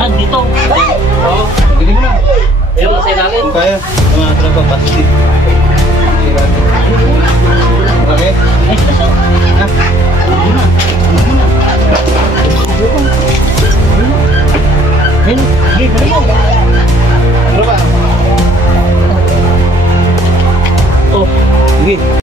Ah, dito. Oo, bili mo na. Ayun, nasa ilalim. Kaya, mga tropa, pasti. Bakit? Ay, ito. Ha? Ayun, sige, bali mo. Tropa. Oh, sige.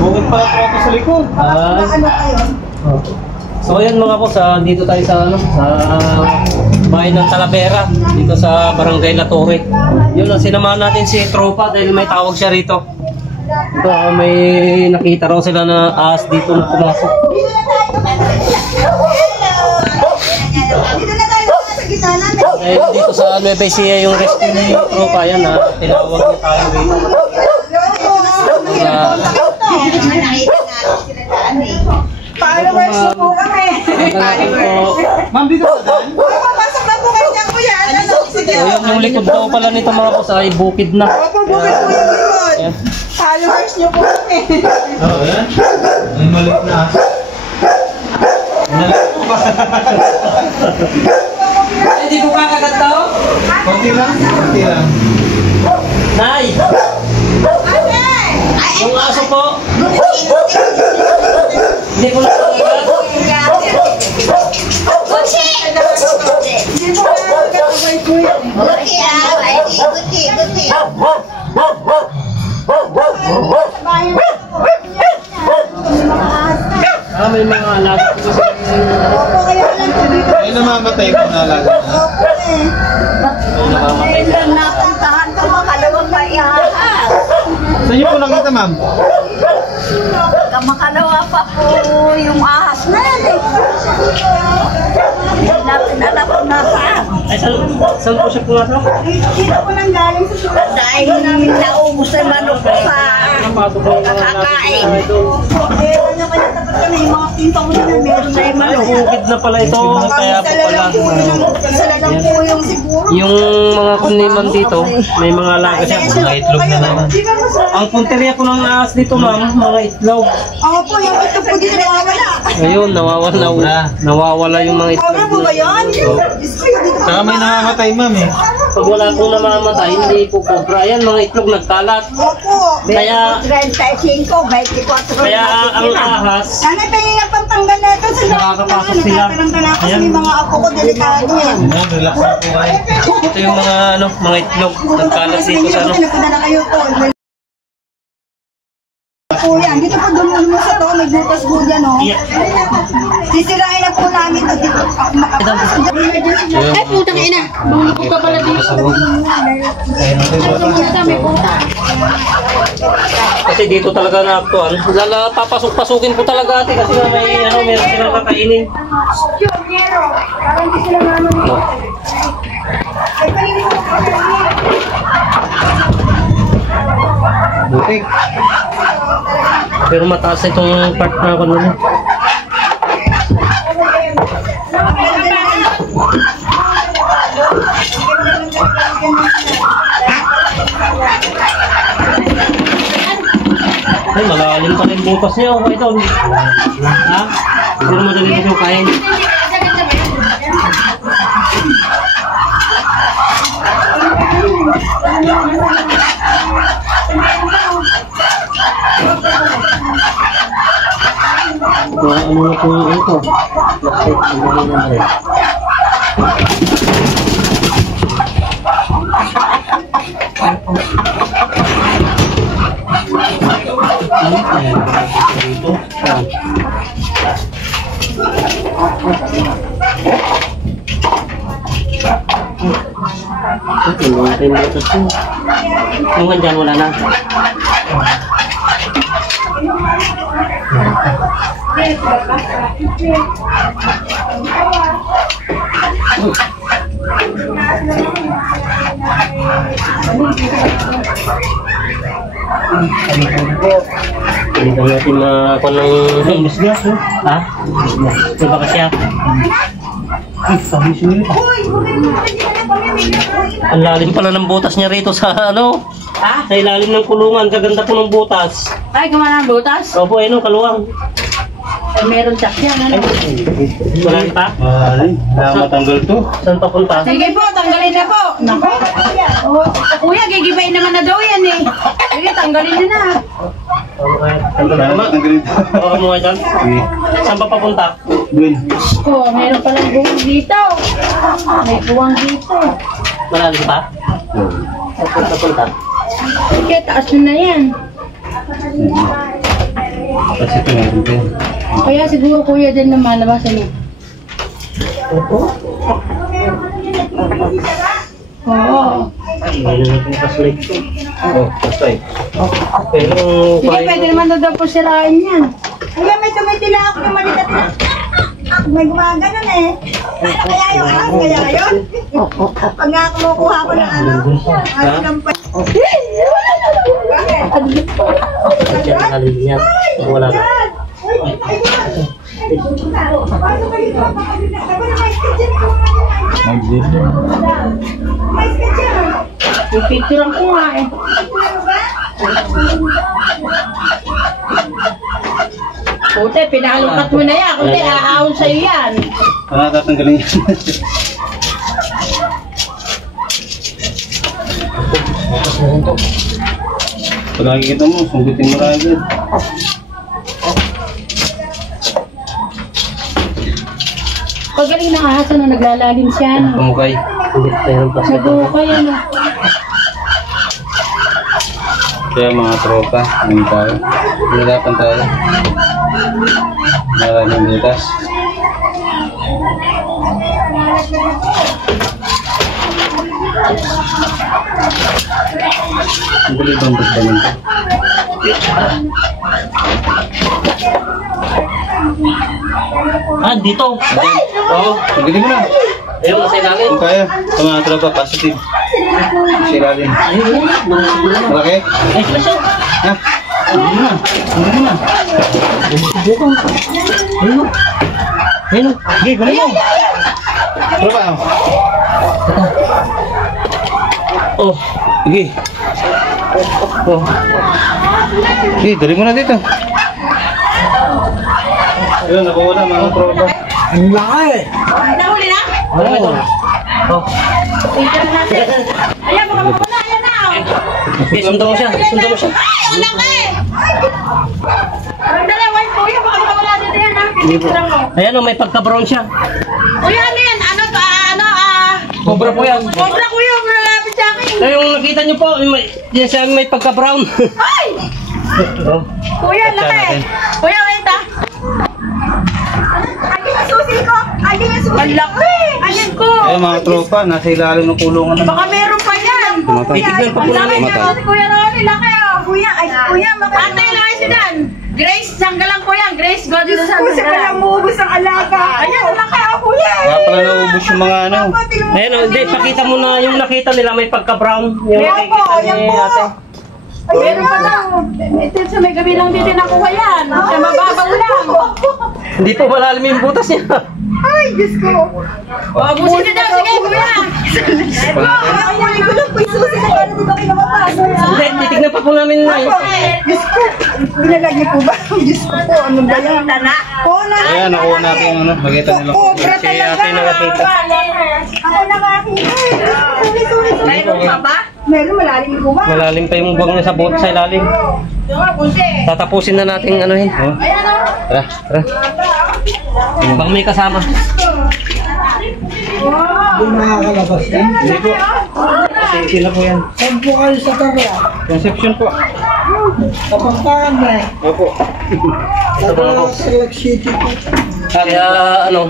Bukit pa ako sa likod. So ayan mga boss, dito tayo sa bahay ng Talavera, dito sa Barangay La Torre. Yun ang sinamahan natin si Tropa dahil may tawag siya rito. Ito, may nakita raw sila na ahas dito na pumasok. Dahil dito sa Nueva Ecija yung rescue ni Tropa, yan tinawag niya tayo rito. Followers na po kami. Ma'am, dito sa daan? Papasok na po kayo niya, kuya. Sige. So yun, yung likod daw pala nito mga boss ay bukid na. Opo, bukit po yung likod. Ayan. Followers niyo po kami. Oo, yan. May maliit na asa. Hindi po kakagat daw? Konti lang, konti lang. Nay! Yung aso po! Hindi po nakakagat? Hindi po nakakabay po yan. May mga alas. Opo, kaya lang po dito. Ay, namamatay ko na lang. Opo eh. Namamatay Hindi lang napuntahan ko makalawang maihahas. Saan niyo po nakita, ma'am? Kamakalawa pa po yung ahas na yan eh. Hindi natin alam kung nasaan. Ay, saan po siya pumasok? Dito po nang galing sa sulat. Dahil namin naubos na manok sa Napasok po yung mga kakain. natin ito. Eh, kanya-kanya tapat kami, yung mga pintong ko na meron na yung Ay, manok. bukid na pala ito. Kaya po pala. Sala lang po yung siguro. Yung mga kuniman dito, may mga alaga siya. Mga itlog na naman. Ang punteriya po ng ahas dito, ma'am, mga itlog. Ako po, yung ito po dito nawawala. Ayun, nawawala yung mga itlog. Ano po ba yan? Diyos ko, dito po. Saka may namamatay, ma'am eh. Pag wala pong namamatay, hindi po cobra. Yan, mga itlog nagkalat. Opo. Kaya- 35, 24. Kaya ang ahas, Nanay, pahingin ang pantanggal na ito. Nakakapasok sila. Kasi Ayan. may mga apo ko, delikado yan. Ayan, relax na po kayo. ito yung mga itlog nagkalat dito sa Pinapunta na kayo po. Po yan. Dito po doon mo sa to, may butas po dyan, no? Sisirain na po namin to. Dito Ay, putang ina. Bumulupot ka pala dito. May puta. Kasi dito talaga naaktuan. Papasok-pasukin po talaga ate kasi may meron silang kakainin. Parang hindi sila naman. Butik. Pero mataas itong part na ako nun. Ay, malalim pa rin butas niya. Okay, ito. Ha? Hindi naman madali na siyang kain. Ano na po ito? Lapit, ano na naman. Dito. Ito, mga tayo butas po. Yung andyan, wala na. Hindi ka natin makakuha ng... Ha? Diba ka siya? Ay, sabi siya. Ang lalim pala ng butas niya rito sa ano. Ha? Sa ilalim ng kulungan. Kaganda po ng butas. Ay, kumana ng butas? Opo, ayun, kaluwang. Ay, meron jack yan, ano? Wala pa? Ay, kaya matanggal to. Saan papunta? Sige po, tanggalin na po. Nako. Oh, kuya, gigibayin naman na daw yan eh. Sige, tanggalin nyo na. Tama, tanggalin to. Oo, mo dyan. Sige. Saan pa papunta? Dun. Oh, meron palang buwang dito. May buwang dito. Malalim pa? Saan papunta? Sige, taas nyo na yan. Kasi ito meron din. Kaya siguro kuya din naman, nabasan niyo. Oo. Ayun yung flashlight ko. Oh, pasay. Pero, Sige, pwede naman daw po sirain yan. Kaya may tumitila ako yung maliit na may gumaganon eh. Kaya yung alam, kaya yun. Pag nga kumukuha ko ng ano ng pa. Diyan malalim niya. Wala na. Pipicturean ko nga eh. Puti, pinalukat mo na yan. Kundi, aahon sa'yo yan. Ano tatanggalin yan? Pag nakikita mo, sunggutin mo na agad. Pagaling na ahasa na naglalalim siya. No? Pamukay. Hindi, mayroon pa siya. Nag-uukay ano. Kaya mga tropa, ano tayo? Hirapan tayo. Maraming butas. Ang galing bang basta nito? Ah, dito. Oo, ang galing mo na. Ayun, nasa ilalim. Kung kaya, sa mga tropa, positive. Sila din. Ayun, Malaki? ay, sila siya. Ha? Hindi na. Hindi na. Dito. Ayun. Ayun. Sige, kunin mo. Tropa. Oh. Sige. Oh. Sige, dali mo na dito. Ayun, nakuha na mga tropa. Nahuli na? Wala ito. Oh. Picture natin. Ayan, baka mawala. Ayan na. Okay, sundan mo siya. Sundan mo siya. Ay, wala ka eh. Ang dalawa, kuya, baka mawala dito yan ha. Pipicturean mo. Ayan, oh, may pagka-brown siya. Kuya, ano yan? Ano to? Cobra po yan. Cobra kuya, malapit sa akin. Ay, yung nakita niyo po, yan siya may pagka-brown. Ay! Oh. Kuya, laki. Kuya, wait ah. Andi yung susi ko. Andi yung susi. Ang laki. Ayun ko. Ayun mga tropa, nasa ilalim ng kulungan na. Baka meron pa yan. Titignan pa po Ang laki namin. niya si Kuya Ronnie, laki oh. Kuya, ay kuya, Ate, laki si Dan. Grace, sanggalang ko yan. Grace, God is Diyos ko, sa kanya mubos ang alaga. Ayan, ang laki oh, kuya. Kaya pala naubos yung mga ano. Ayan, oh, hindi, pakita mo na yung nakita nila may pagka-brown. Yung Yan po, nakikita yan ni po. ate. Meron pa daw. Ito sa may gabi lang dito nakuha yan. Sa mababaw lang. Hindi po malalim yung butas niya. Ay, Diyos ko. Abusin na daw. Sige, kuya. Ay, huli ko lang po yung susi na gano'n dito kinamabas. Hindi, titignan pa po namin na yun. Diyos ko, binalag niyo po ba? Diyos ko po, ano ba yan? Oo na. Ayan, nakuha natin yung ano, bagita nila. Cobra Si ate nakakita. Ako nakakita. Sulit. Mayroon pa ba? Meron malalim po ba? Malalim pa yung buwang niya sa butas sa ilalim. Yung nga, bunsi. Tatapusin na natin anuhin. Oh, Ayan oh. tara, tara. Baka may kasama. Hindi po. Sila po yan. Saan po kayo sa Korea? Conception po. Kapampangan na eh. Opo. Ito po ako. Sa Lake City po. Kaya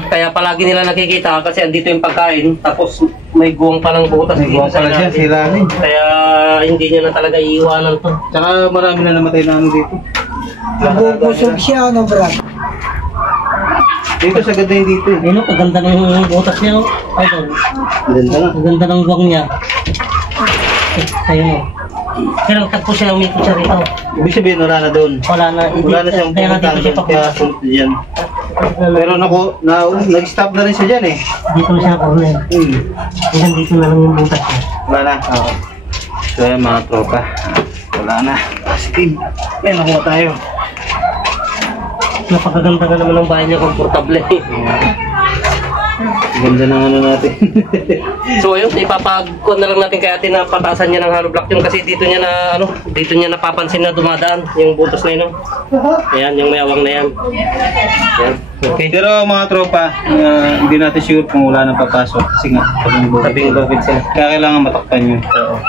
kaya palagi nila nakikita kasi andito yung pagkain tapos may guwang pa ng butas May dito guwang sa pala siya, ilalim. sa ilalim. Kaya hindi niya na talaga iiwanan to. Tsaka marami na namatay na ano dito. Nabubusog siya, ano Brad? Dito sa ganda yung dito eh. Ayun, kaganda ng butas niya. Oh. Ayun, Ganda na. kaganda ng guwang niya. Ayun. Oh. Pinangtag po siya ng umikot siya rito. Ibig sabihin, wala na doon. Wala na. Wala na siyang Kaya nga pumunta dito siya doon, kaya sunod na dyan. Pero nag-stop na rin siya dyan eh. Dito na siya corner. Hanggang dito na lang yung butas niya. Wala na. Oo. So yan mga tropa. Wala na. Sige. May nakuha tayo. Napakaganda ka naman ng bahay niya, komportable. Ganda ng ano natin. So ayun, ipapagkuhan na lang natin kay ate na patasan niya ng hollow block yun kasi dito niya na dito niya napapansin na dumadaan yung butas na yun. Ayan, yung may awang na yan. Ayan. Okay. Pero mga tropa, hindi natin sure kung wala nang papasok. Kasi nga, Sabing COVID sila. kaya kailangan matakpan yun.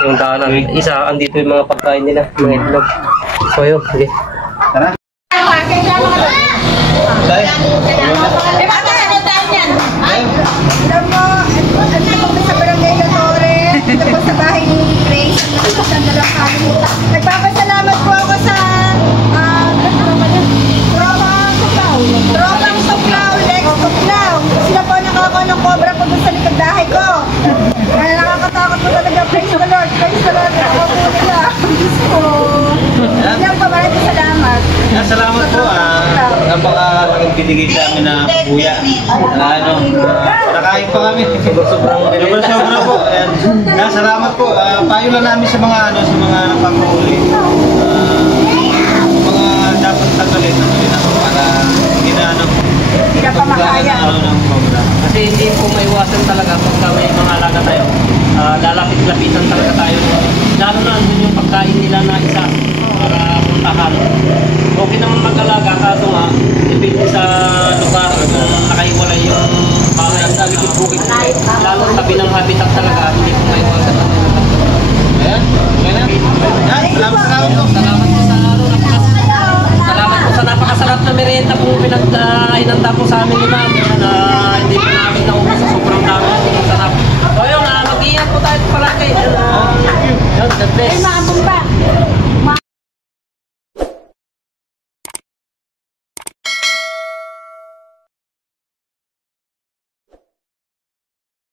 Yung daanan, isa, andito yung mga pagkain nila, mga itlog. So yun, sige. Tara. Tay. Eh, bakit? Ano tayo yan? Ay, alam mo, ano po sa Barangay La Torre, ito po sa bahay ni Grace, nagpasandalang kami. Nagpapasalamat po ako sa Tropang Tuklaw, Lex Tuklaw. Sila po nakakaw ng cobra po doon sa likod bahay ko. Kaya nakakatakot po talaga, praise the Lord, ako po nila. Diyos ko. Yan po, maraming salamat. Salamat po. Napakalaking binigay sa amin na buya. Nakain pa kami. Sobra po. Ayan. Salamat po. Payo lang namin sa mga sa mga pag-uuli. Mga dapat tagalin para hindi na Hindi na pa makaya. Kasi hindi po maiwasan talaga pagka may mga alaga tayo. Lalapit-lapitan talaga tayo. Lalo na andun yung pagkain nila na isa para puntahan. Okay naman mag-alaga kaso nga, depende sa lugar kung nakaiwalay yung bahay sa likod bukid. Lalo tabi ng habitat talaga, hindi po maiwasan. Ayan. Okay na. Salamat po. Salamat po sa Salamat po sa napakasarap na merienda po pinag-inanda po sa amin ni Ma'am.